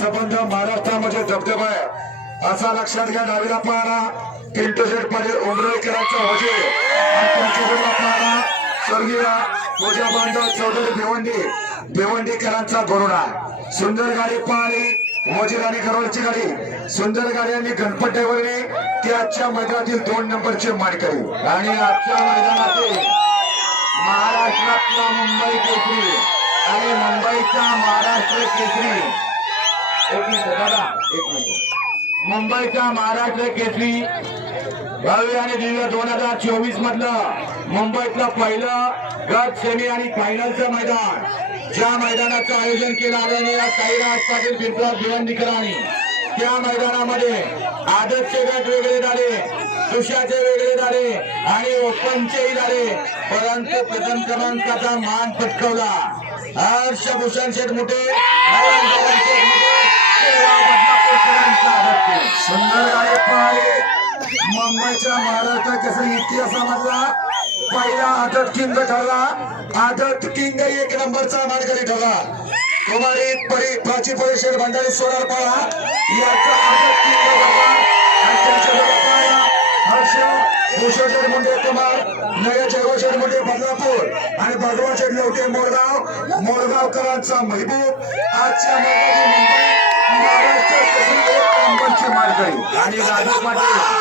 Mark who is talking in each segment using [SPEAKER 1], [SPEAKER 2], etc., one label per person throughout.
[SPEAKER 1] संबंध महाराष्ट्रामध्ये धबधबा आहे. असा लक्षात घ्या डावीला पाहणा पिंटू शेट पाटील उमरेकरांचा होजे पाहणा स्वर्गीय पूजा बांधव चौधरी भिवंडी. भिवंडीकरांचा गरुडा सुंदर गाडी पाहणी मोजी राणी गरोळची गाडी. सुंदर गाडी आणि गणपतीवरने ती आजच्या मैदानातील दोन नंबरचे मानकरी आणि आजच्या मैदानातील महाराष्ट्रातला मुंबई केसरी. आणि मुंबईचा महाराष्ट्र केसरी. एक मिनिट दादा. एक मिनिट. मुंबईचा महाराष्ट्र केसरी भव्य आणि दिव्य दोन हजार चोवीस मधलं मुंबईतलं पहिलं गट सेमी आणि फायनलचं मैदान. ज्या मैदानाचं आयोजन केलं आदरणीय साईराज पाटील बिंद्रा भिवंडीकरांनी. त्या मैदानामध्ये आदतचे गट वेगळे झाले दुसऱ्याचे वेगळे झाले आणि ओपनचेही झाले. परंतु प्रथम क्रमांकाचा मान पटकवला. हर्षभूषण शेठ मोठे शेठ मोठे, सुंदर गाडी पाहिली मुंबईच्या महाराष्ट्र इतिहासामधला पहिला आदत किंग ठरला. आदत किंग एक नंबरचा मानकरी ठरला. कुमारी परी प्राची परिषद भंडारी सोनार पाळा याचा आदत किंग ठरला. हर्ष भूषण मुंडे कुमार नगर जयवशेठ मुंडे बदलापूर आणि भगवान लवटे मोरगाव मोरगावकरांचा महबूब. आजच्या मुंबई महाराष्ट्र केसरी एक नंबरची मानकरी आणि राजू पाटील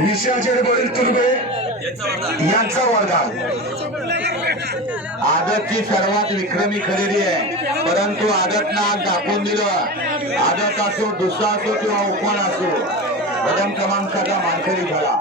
[SPEAKER 1] विषयाचे वडील तुर्बे यांचा वरदान.
[SPEAKER 2] आदतची सर्वात विक्रमी खरेदी आहे. परंतु आदतनं आज दाखवून दिलं. आदत असो दुसरा असो किंवा उपमान असो प्रथम क्रमांकाचा मानकरी झाला.